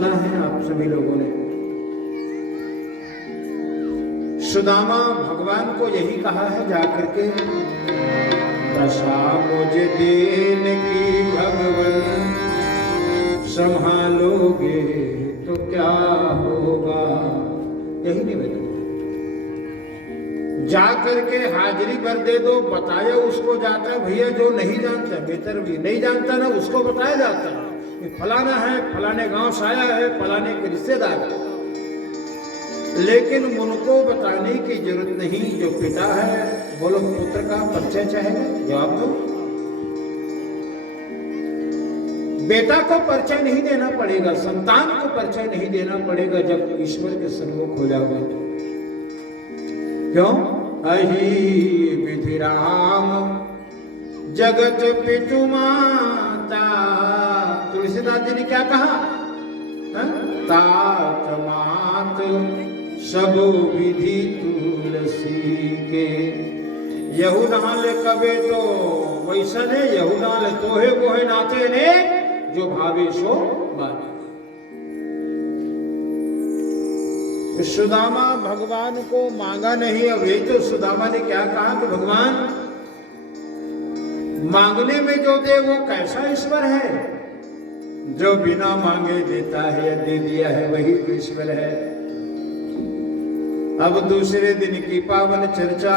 सुना है आप सभी लोगों ने। सुदामा भगवान को यही कहा है जाकर के, दशा मुझे देन की भगवन, संभालोगे तो क्या होगा, यही निवेदन। जा करके हाजिरी भर दे दो, बताया उसको जाता है भैया, जो नहीं जानता बेहतर भी नहीं जानता ना उसको बताया जाता है कि फलाना है, फलाने गांव से आया है, फलाने के रिश्तेदार है, लेकिन उनको बताने की जरूरत नहीं। जो पिता है बोलो पुत्र का परिचय चाहेगा, जवाब दो। बेटा को परिचय नहीं देना पड़ेगा, संतान को परिचय नहीं देना पड़ेगा जब ईश्वर के सन्मुख हो जाओगे तो। क्यों? अहि विधि राम जगत पितु माता। तुलसीदास जी ने क्या कहा? तात मात सब विधि तुलसी के, यहू नाल कबे तो वैसने, यहू नाल तोहे गोहे नाते ने, जो भावे सो बाने। सुदामा भगवान को मांगा नहीं। अब ये तो सुदामा ने क्या कहा कि भगवान मांगने में जो दे वो कैसा ईश्वर है, जो बिना मांगे देता है या दे दिया है वही तो ईश्वर है। अब दूसरे दिन की पावन चर्चा,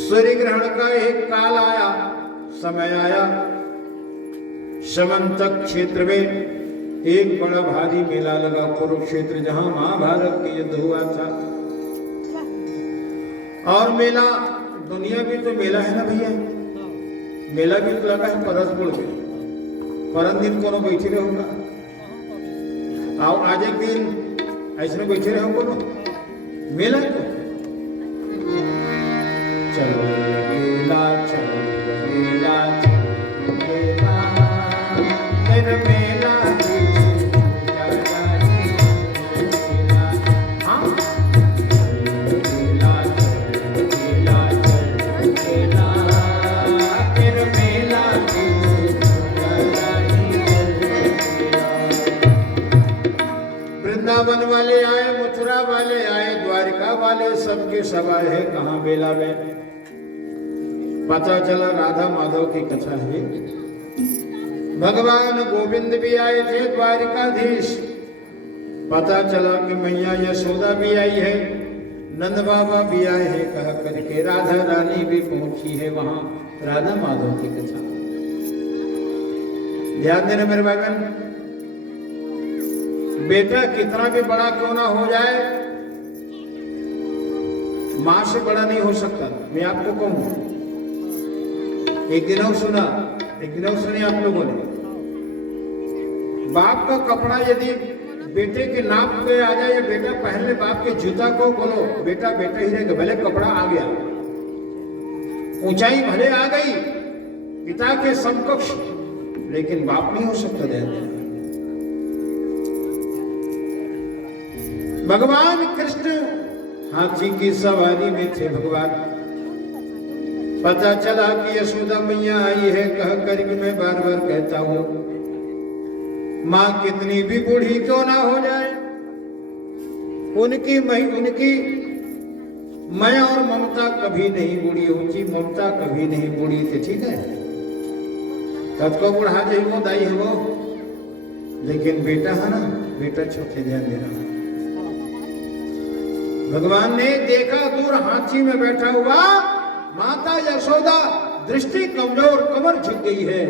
सूर्य ग्रहण का एक काल आया, समय आया। समंतक क्षेत्र में एक बड़ा भारी मेला लगा, कुरुक्षेत्र, जहां महाभारत के युद्ध हुआ था। और मेला, दुनिया भी तो मेला है ना भैया, मेला भी तो लगा है परसपुर में। परम दिन कोनो बैठे रहूंगा, आओ आज एक दिन ऐसे बैठे रहो कोनो मेला तो। चलो मेला, चलो मेला, चलो मेला, तेरे मेला वृंदावन वाले आए, मथुरा वाले आए, द्वारिका वाले, सबके सब आए हैं कहाँ मेला में। पता चला राधा माधव की कथा है। भगवान गोविंद भी आए थे, द्वारिकाधीश। पता चला कि मैया यशोदा भी आई है, नंद बाबा भी आए हैं, कह करके राधा रानी भी पहुंची है वहां राधा माधव की कथा। ध्यान देना मेरे भाई बहन, बेटा कितना भी बड़ा क्यों ना हो जाए, मां से बड़ा नहीं हो सकता। मैं आपको कहूं, एक दिन सुना, एक दिन सुनी आप लोगों ने, बाप का कपड़ा यदि बेटे के नाप पे आ जाए, या बेटा पहन ले बाप के जूता को, बोलो बेटा बेटा ही रहेगा, भले कपड़ा आ गया, ऊंचाई भले आ गई पिता के समकक्ष, लेकिन बाप नहीं हो सकता। ध्यान देना, भगवान कृष्ण हाथी की सवारी में थे। भगवान पता चला कि यशोदा मैया आई है, कह करके मैं बार बार कहता हूं, मां कितनी भी बूढ़ी क्यों ना हो जाए, उनकी माया और ममता कभी नहीं बूढ़ी होती, ममता कभी नहीं बूढ़ी थी। ठीक है, तब को बुढ़ा जाए वो दाई है वो, लेकिन बेटा है ना, बेटा छोटे। ध्यान देना, भगवान ने देखा दूर हाथी में बैठा हुआ माता यशोदा, दृष्टि कमजोर, कमर झुक गई है।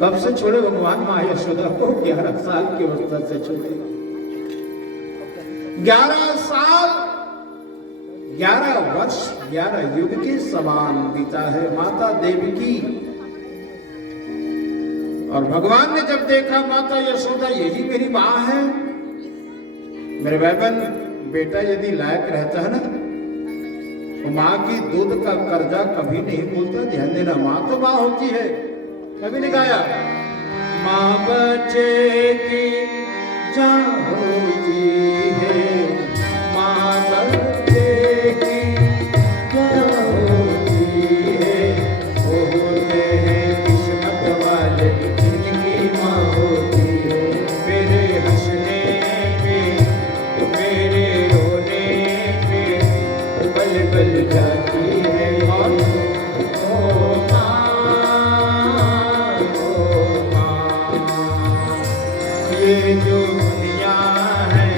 कब से छोड़े भगवान मां यशोदा को? 11 साल की अवस्था से छोड़े। 11 साल, 11 वर्ष, 11 युग के समान बीता है माता देवकी। और भगवान ने जब देखा माता यशोदा यही मेरी मां है। मेरे भाई बहन, बेटा यदि लायक रहता है ना, तो माँ की दूध का कर्जा कभी नहीं भूलता। ध्यान देना, माँ तो माँ होती है। कभी नहीं गाया, माँ बच्चे की जान होती है, माँ बच्चे की जान होती है, वो होते हैं किस्मत वाले जिनकी ये जो दुनिया है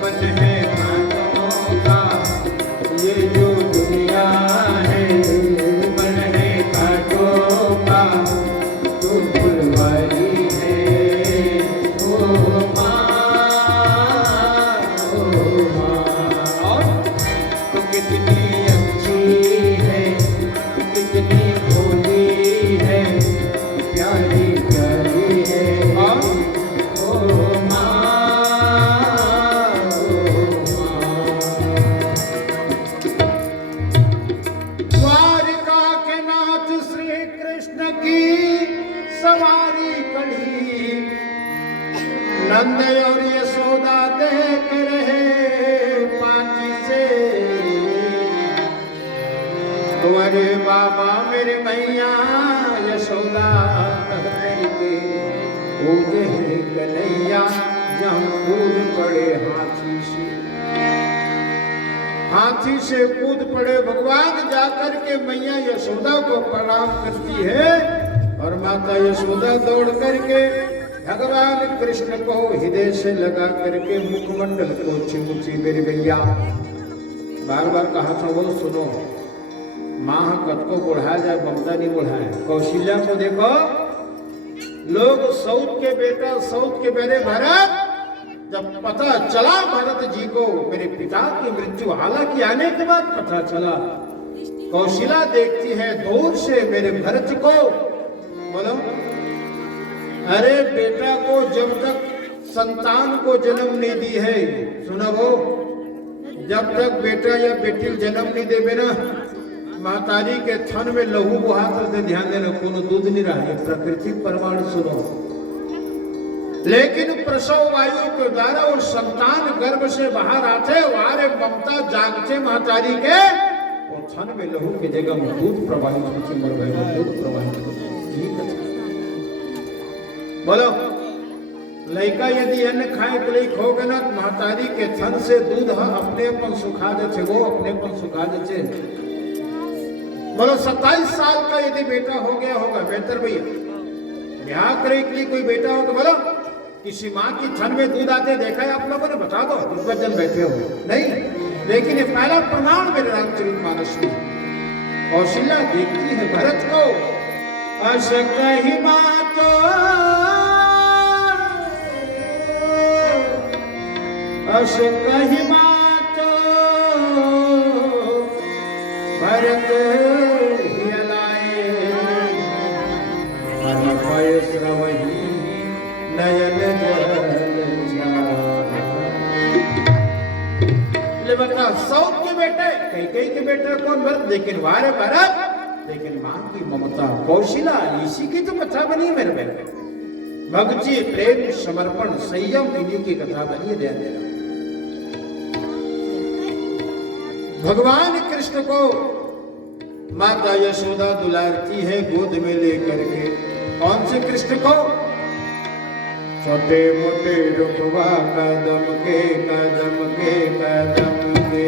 मन है कांटों का, ये जो दुनिया है मन है कांटों का, तू फुलवारी है ओ माँ, ओ माँ। और तो कितनी अच्छी है, कितनी भोली है, प्यारी प्यारी है ओ माँ, ओ माँ। द्वारिका के नाथ श्री कृष्ण की सवारी कढ़ी, नंद और यशोदा देख रहे पाची से, तुम्हारे बाबा मेरे मैया यशोदा कह करके पूजे है कन्हैया, जहाँ कूद पड़े हाथी से कूद पड़े भगवान, जाकर के मैया यशोदा को प्रणाम करती है और माता यशोदा दौड़ करके भगवान कृष्ण को हृदय से लगा करके मुखमंडल को चूची, मेरी भैया बार बार कहा था वो सुनो, माँ कद को बुढ़ा जाए ममता नहीं बुढ़ाए। कौशल्या को देखो, लोग साउथ के बेटा साउथ के मेरे भरत, जब पता चला भरत जी को मेरे पिता की मृत्यु, हालांकि आने के बाद पता चला, कौशल्या देखती है दूर से मेरे भरत को, बोलो अरे बेटा को जब तक संतान को जन्म नहीं दी है, सुना वो जब तक बेटा या बेटी जन्म नहीं देवे ना, माताजी के थन में लहू बुहा करते ध्यान देना, कोनो दूध नहीं रहा है, प्रकृति परमाणु सुनो। लेकिन प्रसव वायु के द्वारा वो संतान गर्भ से बाहर आते, वारे ममता जागते माताजी के, वो थन में लहू की जगह में दूध प्रवाहित होती, दूध प्रवाहित होती। बोलो लड़का यदि अन्न खाए के लिए खो गए ना, माताजी के थन से दूध अपने अपन सुखा जाते, वो अपने अपन सुखा जाते। बोलो 27 साल का यदि बेटा हो गया होगा, बेहतर भैया ब्याह करे के लिए कोई बेटा होगा, बोलो किसी माँ की थन में दूध आते देखा है आप लोगों ने, बता दो इस पर जन बैठे हो नहीं, लेकिन ये पहला प्रमाण मेरे रामचरितमानस में। कौशल्या देखती है भरत को, अश कही मातो अश कही मातो भरत श्रवही नयन बता साउथ के बेटे कई के बेटे कौन भरत, लेकिन वारे भरत, लेकिन मां की ममता कौशल्या इसी की तो कथा बनी मेरे बेटे, भक्ति प्रेम समर्पण संयम इन्हीं की कथा बनी है। ध्यान देना भगवान कृष्ण को माता यशोदा दुलारती है गोद में लेकर के, कौन से कृष्ण को, छोटे मोटे रुकवा कदम के कदम के कदम के,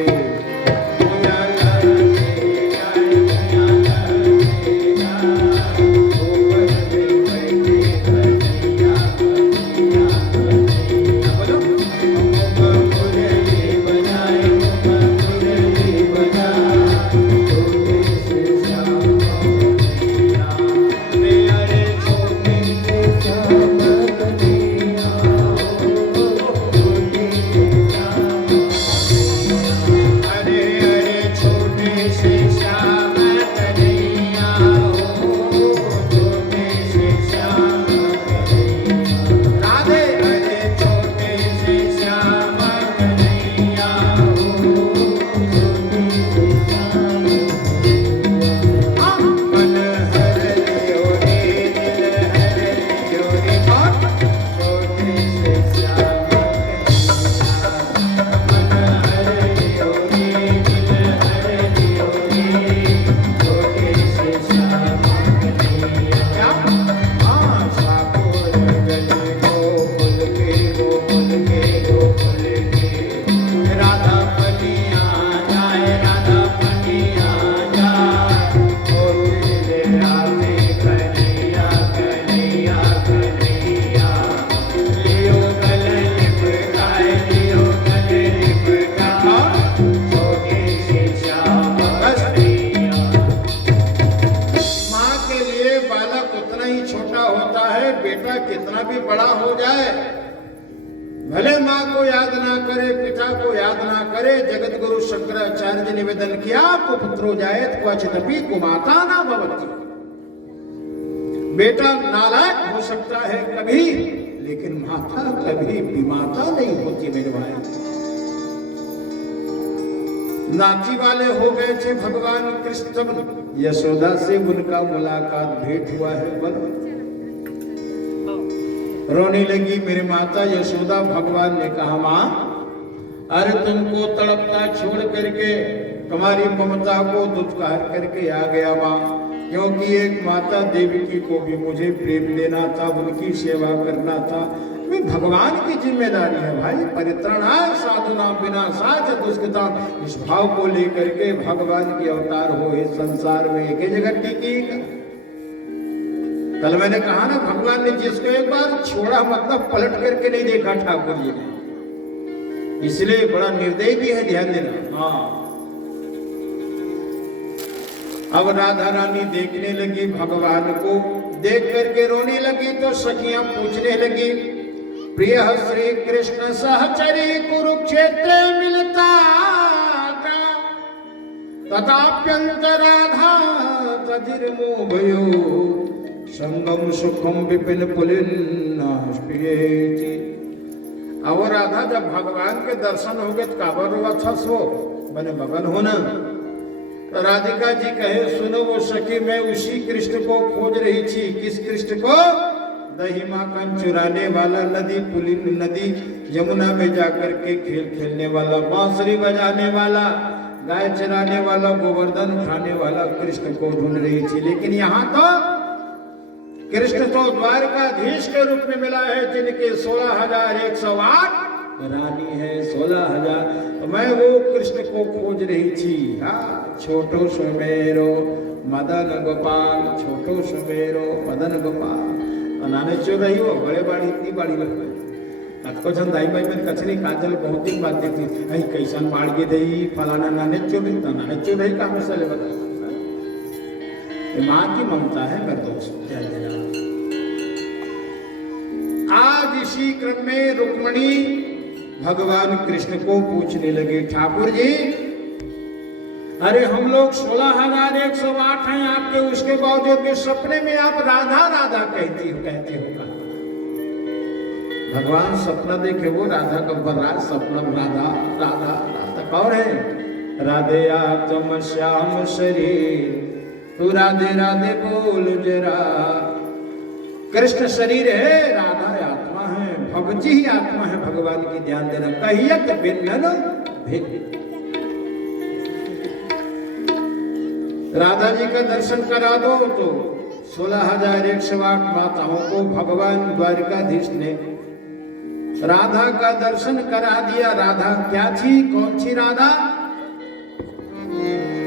बेटा कितना भी बड़ा हो जाए, भले माँ को याद ना करे, पिता को याद ना करे, जगत गुरु शंकराचार्य जी निवेदन किया, कुपुत्रो जायत क्वचिदपि कुमाता न भवति। बेटा नालायक हो सकता है कभी, लेकिन माता कभी विमाता नहीं होती मेरे भाई। नाची वाले हो गए थे भगवान कृष्ण, यशोदा से उनका मुलाकात भेंट हुआ है, पर रोने लगी मेरी माता यशोदा। भगवान ने कहा, मां अरे तुमको तड़पता छोड़ करके, तुम्हारी ममता को दुत्कार करके आ गया मां, क्योंकि एक माता देवकी को भी मुझे प्रेम देना था, उनकी सेवा करना था। ये भगवान की जिम्मेदारी है भाई। परित्राणाय साधुनां विनाशाय च दुष्कृताम्, इस भाव को लेकर के भगवान की अवतार हो इस संसार में, एक जगह टिकी। कल मैंने कहा ना, भगवान ने जिसको एक बार छोड़ा मतलब पलट करके नहीं देखा ठाकुर जी ने, इसलिए बड़ा निर्दयी भी है, ध्यान देना। हाँ, अब राधा रानी देखने लगी भगवान को, देख करके रोने लगी तो सखियां पूछने लगी, प्रिय श्री कृष्ण सहचरी कुरुक्षेत्र मिलता का, तथाप्यंत राधा तजिर्मोभयो संगम सुखम विपिन पुलिन्ना। अब राधा जब भगवान के दर्शन हो गए तो काबर हुआ था, सो मैंने मगन होना। तो राधिका जी कहे, सुनो वो सखी, मैं उसी कृष्ण को खोज रही थी। किस कृष्ण को? दही माखन चुराने वाला, नदी पुलिन नदी यमुना में जाकर के खेल खेलने वाला, बांसुरी बजाने वाला, गाय चराने वाला, गोवर्धन उठाने वाला कृष्ण को ढूंढ रही थी। लेकिन यहाँ तो कृष्ण तो द्वारकाधीश के रूप में मिला है, जिनके 16,108 रानी है, 16,000। तो मैं वो कृष्ण को खोज रही थी। हाँ, छोटो सुमेरो मदन गोपाल, छोटो सुमेरो मदन गोपाल। नाने चो रही हो, बड़े बाड़ी इतनी बाड़ी लगता है। अतको जन दाई भाई में कचरी काजल बहुत दिन बाद देखती, अई कैसन मार के दई फलाना, नाने चो रही, नाने चो रही का मसाले बता। माँ की ममता है मेरे दोस्त। आज इसी क्रम में रुक्मणी भगवान कृष्ण को पूछने लगे, ठाकुर जी अरे हम लोग 16,108 हैं आपके, उसके बावजूद भी सपने में आप राधा राधा कहते हो। भगवान सपना देखे वो राधा का बर्राज सपना, राधा राधा राधा कौन है? राधे आत्म श्याम शरीर, तू राधे राधे बोल जरा। कृष्ण शरीर है, राधा आत्मा है, भगवती ही आत्मा है भगवान की, ध्यान देना। कहियत भिन्न भिन्न। राधा जी का दर्शन करा दो तो 16,108 माताओं को भगवान द्वारकाधीश ने राधा का दर्शन करा दिया। राधा क्या थी, कौन सी राधा?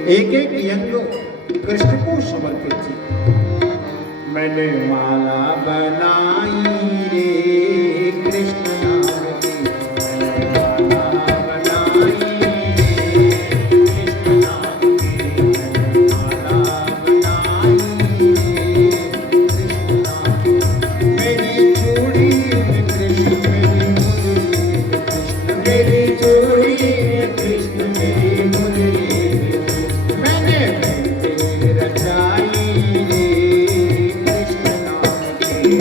एक एक यंग कृष्ण को समर्पित थी। मैंने माला बनाई रे कृष्ण नाम की, मैंने माला बनाई रे कृष्ण नाम की, मैंने माला बनाई रे कृष्ण नाम की। मेरी चूड़ी में कृष्ण, मेरी मुरली में कृष्ण, मेरी चूड़ी में कृष्ण, मेरी मुरली में कृष्ण, मैंने रचाई रे कृष्ण नाम की।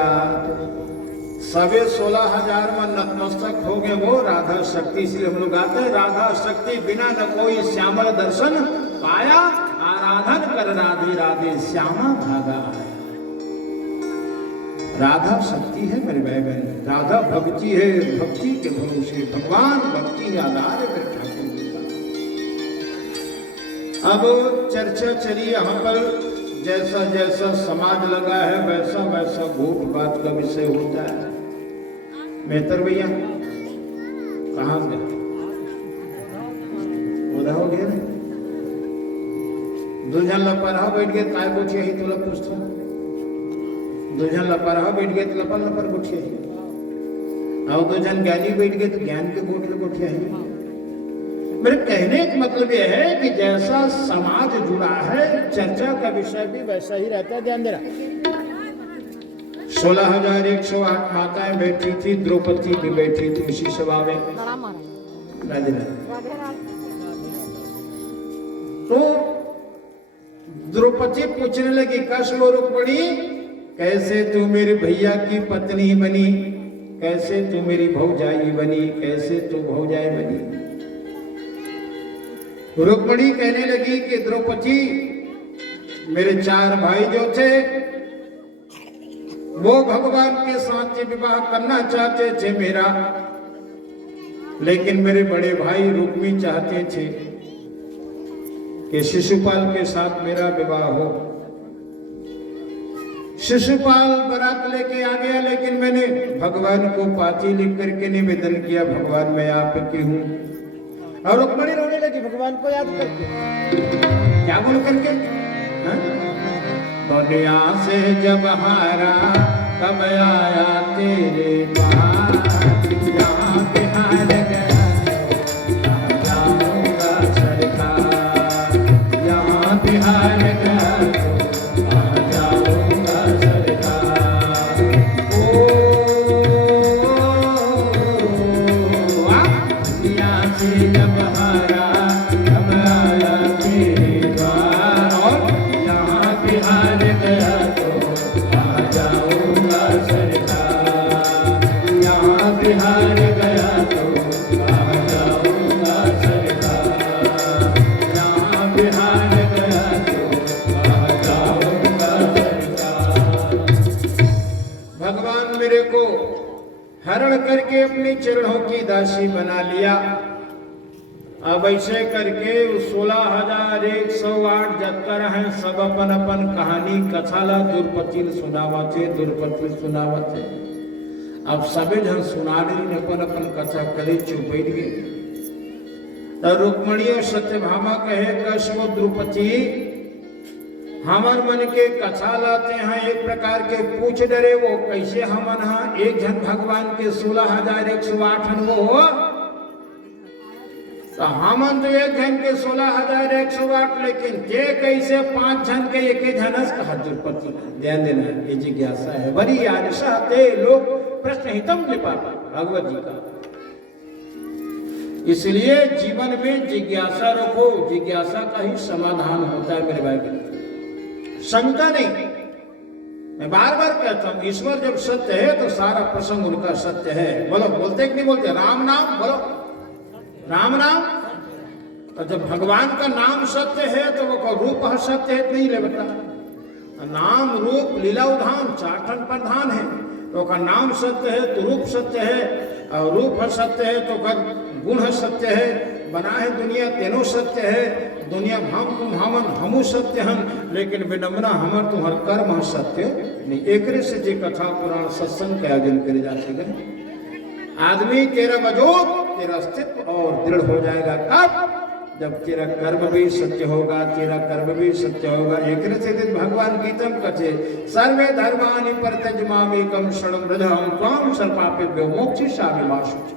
गया। सवे 16,000 में नतमस्तक हो गए वो राधा शक्ति से। हम लोग आते हैं राधा शक्ति बिना न कोई श्यामल दर्शन पाया, आराधन कर राधे राधे श्यामा भागा आया। राधा शक्ति है मेरे भाई बहन, राधा भक्ति है, भक्ति के भरोसे भगवान भक्ति आधार है मेरे ठाकुर जी का। अब चर्चा चली यहाँ पर, जैसा जैसा समाज लगा है वैसा वैसा भूख बात का विषय होता है। मेहतर भैया कहाँ गए? उधर हो गया ना, दो जन लपरहा बैठ गए काय पूछे ही तुला पूछता, दो जन लपरहा बैठ गए तो लपर लपर पूछे ही, और दो जन ज्ञानी बैठ गए तो ज्ञान के गोटले पूछे ही। मेरे कहने का मतलब यह है कि जैसा समाज जुड़ा है चर्चा का विषय भी वैसा ही रहता है। ध्यान देना, 16,108 माताएं बैठी थी, द्रौपदी भी बैठी थी उसी सभा में। राधे राधे। तो द्रौपदी पूछने लगी कष्ट और रुक्मिणी, कैसे तू मेरे भैया की पत्नी बनी, कैसे तू मेरी भौजाई बनी, कैसे तू भौजाई बनी। रुक्मिणी कहने लगी कि द्रौपदी मेरे 4 भाई जो थे वो भगवान के साथ विवाह करना चाहते थे मेरा, लेकिन मेरे बड़े भाई रुक्मी चाहते थे कि शिशुपाल के साथ मेरा विवाह हो। शिशुपाल बारात लेके आ गया, लेकिन मैंने भगवान को पाती लिख करके निवेदन किया, भगवान मैं आपकी हूं। और रुक्मिणी रोने लगी भगवान को याद करके, क्या बोल करके, दुनिया से जब हारा कब आया तेरे पास, यहाँ पे हार गया जाऊंगा सरकार, यहाँ पे हार गया जाऊंगा सरकार। ओ दुनिया से जब हारा कब आया तेरे पास, और यहाँ पे हार गया तो आ जाऊंगा सरकार, यहाँ पे हार गया तो आ जाऊंगा सरकार, यहाँ पे हार गया तो आ जाऊंगा सरकार। भगवान मेरे को हरण करके अपने चरणों की दासी बना लिया। अब ऐसे करके 16,108 जत्कर हैं, सब अपन अपन कहानी कथाला द्रौपदी सुनावते, द्रौपदी सुनावते। अब सभी जन सुना रही अपन अपन कथा करे चुप बैठ गए। तो रुक्मिणी और सत्यभामा कहे कश्यप द्रौपदी हमर मन के कथा लाते हैं, एक प्रकार के पूछ डरे वो कैसे हमन हा एक जन भगवान के 16,108 वो हो, तो हमन तो एक जन के 16,108, लेकिन ते कैसे 5 जन के एक जनस कहा द्रौपदी। ध्यान देना, ये जिज्ञासा है बड़ी आदिशा ते लोग प्रश्न हितम लिपा भगवत जी का। इसलिए जीवन में जिज्ञासा रखो, जिज्ञासा का ही समाधान होता है मेरे भाई, शंका नहीं। मैं बार बार कहता हूं ईश्वर जब सत्य है तो सारा प्रसंग उनका सत्य है। बोलो, बोलते कि नहीं बोलते? राम नाम बोलो, राम नाम। और जब भगवान का नाम सत्य है तो वो रूप सत्य है नहीं ले बता। नाम रूप लीला उधाम चाठन प्रधान है, तो का नाम सत्य है तो रूप सत्य है, और रूप सत्य है तो कर गुण सत्य है, बना है दुनिया तेनो सत्य है, दुनिया भाम तुम हमन हमू सत्य हम, लेकिन विनम्रा हमर तुम्हार कर्म सत्य नहीं। एक से जी कथा पुराण सत्संग के आयोजन करे जाते गए, आदमी तेरा वजूद तेरा अस्तित्व और दृढ़ हो जाएगा। कब? जब तेरा कर्म भी सत्य होगा, तेरा कर्म भी सत्य होगा। एक से दिन भगवान गीतम कथे सर्वे धर्मानि परित्यज्यमामेकं शरणं व्रजहं त्वां सर्वपापेभ्यो मोक्षयिष्यामि मा शुचि।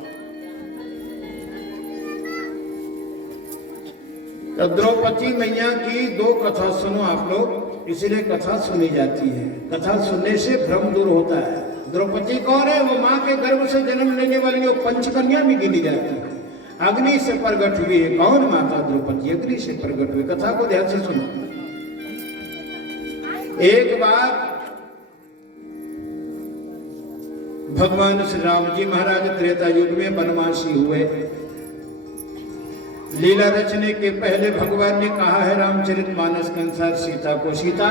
तो द्रौपदी मैया की 2 कथा सुनो आप लोग, इसलिए कथा सुनी जाती है। कथा सुनने से भ्रम दूर होता है। द्रौपदी कौन है? वो माँ के गर्भ से जन्म लेने वाली वो पंचकन्या में गिनी जाती है। अग्नि से प्रकट हुई है। कौन? माता द्रौपदी अग्नि से प्रकट हुई। कथा को ध्यान से सुनो। एक बार भगवान श्री राम जी महाराज त्रेता युग में वनवासी हुए। लीला रचने के पहले भगवान ने कहा है रामचरितमानस के अनुसार सीता को, सीता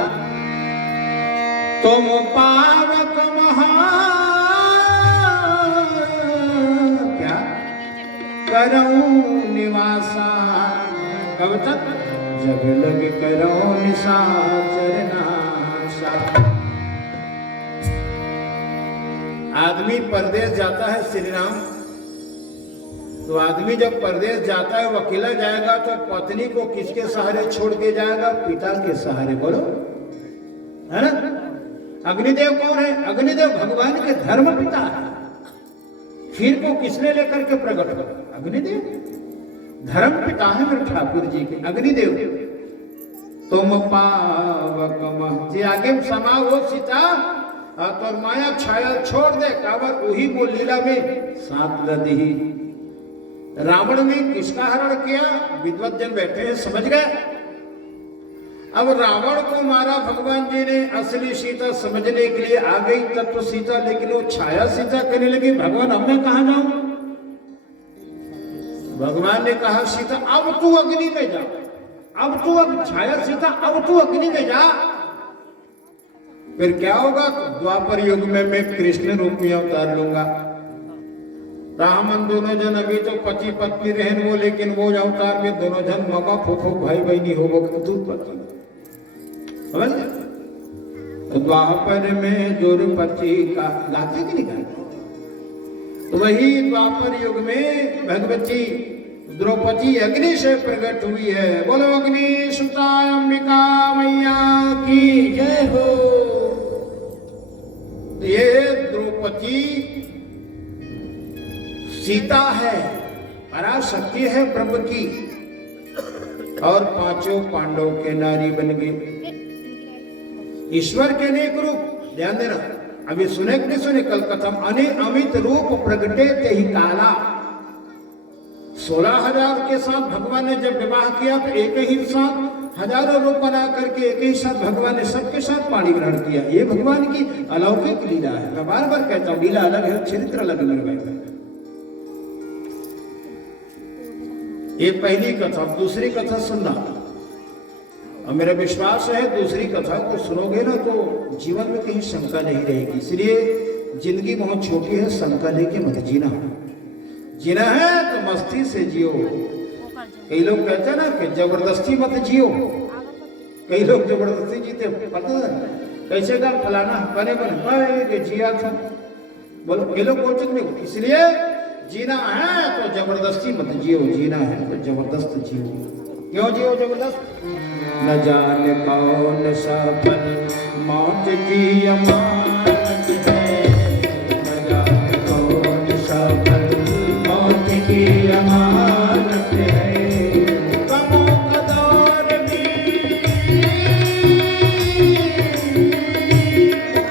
तुम पावक महा क्या करऊं निवासा, कब तक? जब लग करो निशाचर नाशा। आदमी परदेश जाता है श्री राम, तो आदमी जब परदेश जाता है वो अकेला जाएगा तो पत्नी को किसके सहारे छोड़ के जाएगा? पिता के सहारे। बोलो, है ना? अग्निदेव कौन है? अग्निदेव भगवान के धर्म पिता है। खीर को किसने लेकर के प्रकट कर? अग्निदेव धर्म पिता है मेरे ठाकुर जी के, अग्निदेव। तुम पावक मह जी आगे समा हो सीता, तो माया छाया छोड़ दे, कावर वही वो लीला में साथ लदी। रावण ने किसका हरण किया? विद्वत जन बैठे हैं, समझ गए? अब रावण को मारा भगवान जी ने, असली सीता समझने के लिए आ गई तत्व सीता, लेकिन वो छाया सीता कहने लगी भगवान अब मैं कहां जाऊं? भगवान ने कहा सीता अब तू अग्नि में जा, अब तू छाया सीता अब तू अग्नि में जा। फिर क्या होगा? द्वापर युग में मैं कृष्ण रूप में अवतार लूंगा। रामन दोनों जन अभी तो पति पत्नी रहन वो, लेकिन वो अवतार में दोनों जन मगा फूफो भाई बहनी हो, दूध पति। तो द्वापर में दुर्पति का गाते कि नहीं गाते? तो वही द्वापर युग में भगवती द्रौपदी अग्नि से प्रकट हुई है। बोलो अग्नि सुता अंबिका मैया की जय हो। ये द्रौपदी सीता है, पराशक्ति है ब्रह्म की, और पांचों पांडव के नारी बन गए। ईश्वर के अनेक रूप, ध्यान देना, अभी सुने कि नहीं सुने कल कथम, अमित रूप प्रगटे ते ही काला। 16,000 के साथ भगवान ने जब विवाह किया तो एक ही साथ हजारों रूप बना करके एक ही साथ भगवान ने सबके साथ पाणी ग्रहण किया। ये भगवान की अलौकिक लीला है। मैं बार बार कहता हूं लीला अलग है, चरित्र अलग है मेरे भाई। ये पहली कथा। दूसरी कथा सुनना, और मेरा विश्वास है दूसरी कथा को सुनोगे ना तो जीवन में कहीं शंका नहीं रहेगी। इसलिए जिंदगी बहुत छोटी है, शंका लेके मत जीना। जीना है तो मस्ती से जियो। कई लोग कहते हैं ना कि जबरदस्ती मत जियो। कई लोग जबरदस्ती जीते, पता है कैसे का फलाना बने बने जिया था। बोलो ये लोग कोचिंग में, इसलिए जीना है तो जबरदस्ती मत जियो, जीना है तो जबरदस्त जियो। क्यों जियो जबरदस्त? न जाने कौन सा पल मौत की अमानत है, न जाने कौन सा पल मौत की अमानत है। गमों का दौर भी,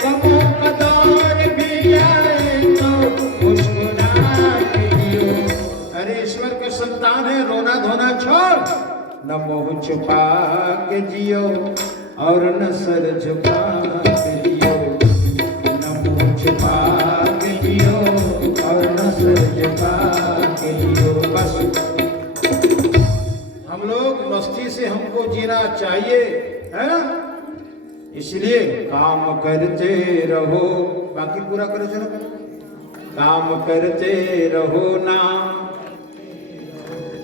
गमों का दौर भी आए तो मुस्कुरा के जियो। अरे ईश्वर के संतान है, रोना धोना छोड़, न मुंह छुपा के जियो और न सर झुका के जियो। न मुंह छुपा के जियो और न सर झुका के जियो। बस हम लोग मस्ती से हमको जीना चाहिए, है ना? इसलिए काम करते रहो, बाकी पूरा करो चलो। काम करते रहो,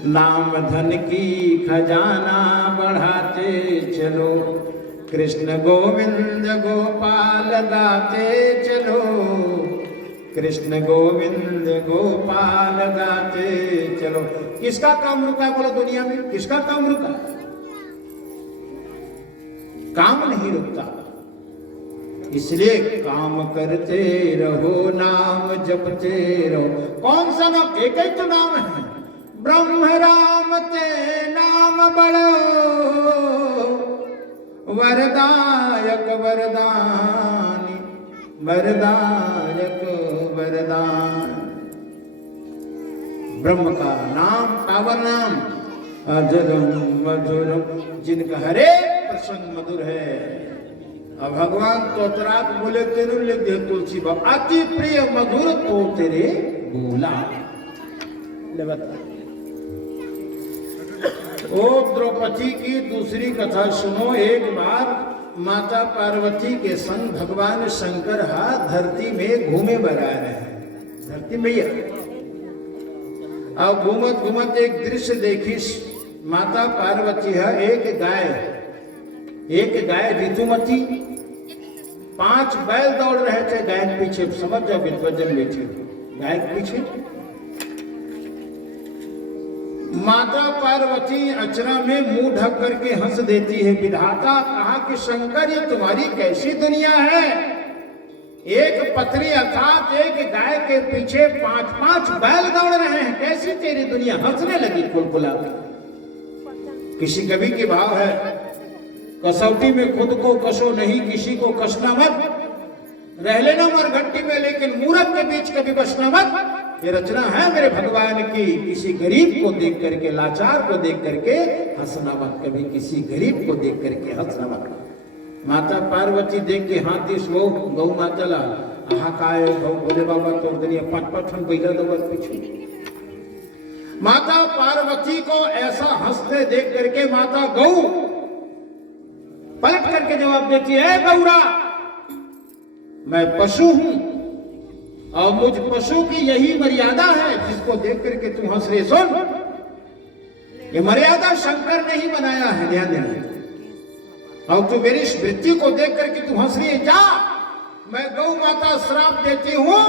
नाम धन की खजाना बढ़ाते चलो। कृष्ण गोविंद गोपाल गाते चलो, कृष्ण गोविंद गोपाल गाते चलो। किसका काम रुका है बोलो दुनिया में? किसका काम रुका? काम नहीं रुकता, इसलिए काम करते रहो, नाम जपते रहो। कौन सा नाम? एक ही तो नाम है, ब्रह्म राम ते नाम बड़ो, वरदायक वरदानी, वरदायक वरदान। ब्रह्म का नाम, पावन नाम, अजरम मधुरम, जिनका हरे प्रसंग मधुर है। अब भगवान तोतराक बोले तेरे लिख दे तुलसी बाबा अति प्रिय मधुर तो तेरे बोला। ले बता ओ द्रौपदी की दूसरी कथा सुनो। एक बार माता पार्वती के संग भगवान शंकर धरती में घूमे बरा रहे हैं। धरती में अब घूमत घूमत एक दृश्य देखी। माता पार्वती है एक गाय ऋतुमती, 5 बैल दौड़ रहे थे गाय के पीछे। समझ जाओ विद्वजन बैठे गाय के पीछे। माता पार्वती अचरा में मुंह ढक करके हंस देती है। विधाता कहा कि शंकर ये तुम्हारी कैसी दुनिया है, एक पत्नी अर्थात एक गाय के पीछे 5-5 बैल दौड़ रहे हैं, कैसी तेरी दुनिया। हंसने लगी कुलकुला। किसी कवि के भाव है, कसौटी में खुद को कसो नहीं, किसी को कसना मत, रह लेना मरघट्टी में लेकिन मूरख के बीच कभी बसना मत। ये रचना है मेरे भगवान की। किसी गरीब को देख करके, लाचार को देख करके हंसना मत, कभी किसी गरीब को देख करके हंसना मत। माता पार्वती देख के हाथ दिस वो गौ माता ला आहा काय गौ बोले बाबा तो दुनिया 5-5 ठन बैठा दो पीछे। माता पार्वती को ऐसा हंसते देख करके माता गौ पलट करके जवाब देती है, गौरा मैं पशु हूं और मुझ पशु की यही मर्यादा है जिसको देख करके तू हंस रहे। सुन, ये मर्यादा शंकर ने ही बनाया है, ध्यान देना। और तू मेरी इस वृत्ति को देख करके तू हंस रही है। जा, मैं गौ माता श्राप देती हूं,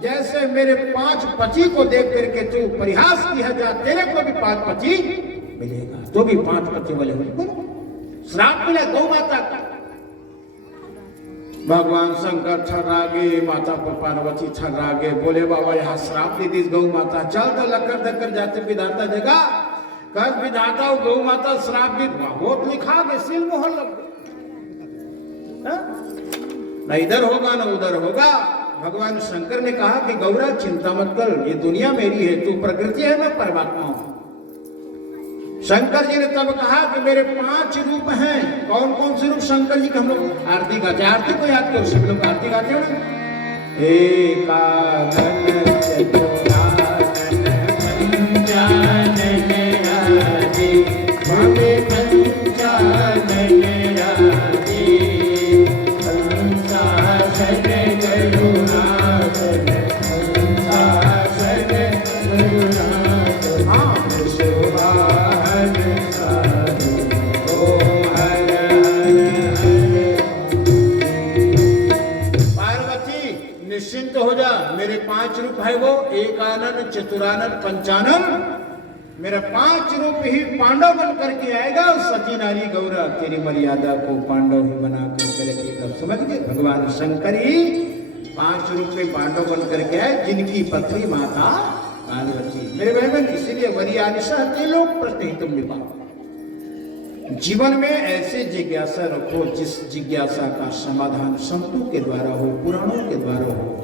जैसे मेरे 5 पति को देख करके तू परिहास किया, जा तेरे को भी 5 पति मिलेगा, तो भी 5 पति वाले होंगे। श्राप मिला गौ माता का। भगवान शंकर ठर्रागे, माता पार्वती ठर्रागे, बोले बाबा यहाँ श्राप दे दी गौ माता। चल तो लक्कर धक्कर जाते विधाता देगा कर विधाता गौ माता श्राप दी, बहुत लिखा के सिल मोहर लग न इधर होगा न उधर होगा। भगवान शंकर ने कहा कि गौरा चिंता मत कर, ये दुनिया मेरी है, तू प्रकृति है, मैं परमात्मा हूं। शंकर जी ने तब कहा कि मेरे 5 रूप हैं। कौन कौन से रूप शंकर जी के हम लोग आरती गाते, आरती को याद करो, सब लोग आरती गाते हो ना। एकानन चतुरानन पंचानन राजे, भवे पंचानन राजे, हंसासन गरुणासन, हंसासन गरुणासन, शोभान साधु ओम हर हर। पार्वती निश्चिंत हो जा, मेरे 5 रूप है वो, एकानन चतुरानन पंचानन। मेरा 5 रूप ही पांडव बन करके आएगा और सती नारी गौरा तेरी मर्यादा को पांडव ही बना कर रखेगा। समझ गए, भगवान शंकर ही 5 रूप में पांडव बन करके आए, जिनकी पत्नी माता पार्वती। मेरे बहन इसीलिए वरियानिशा के लोग प्रश्न ही तुम निभा। जीवन में ऐसे जिज्ञासा रखो जिस जिज्ञासा का समाधान संतों के द्वारा हो, पुराणों के द्वारा हो।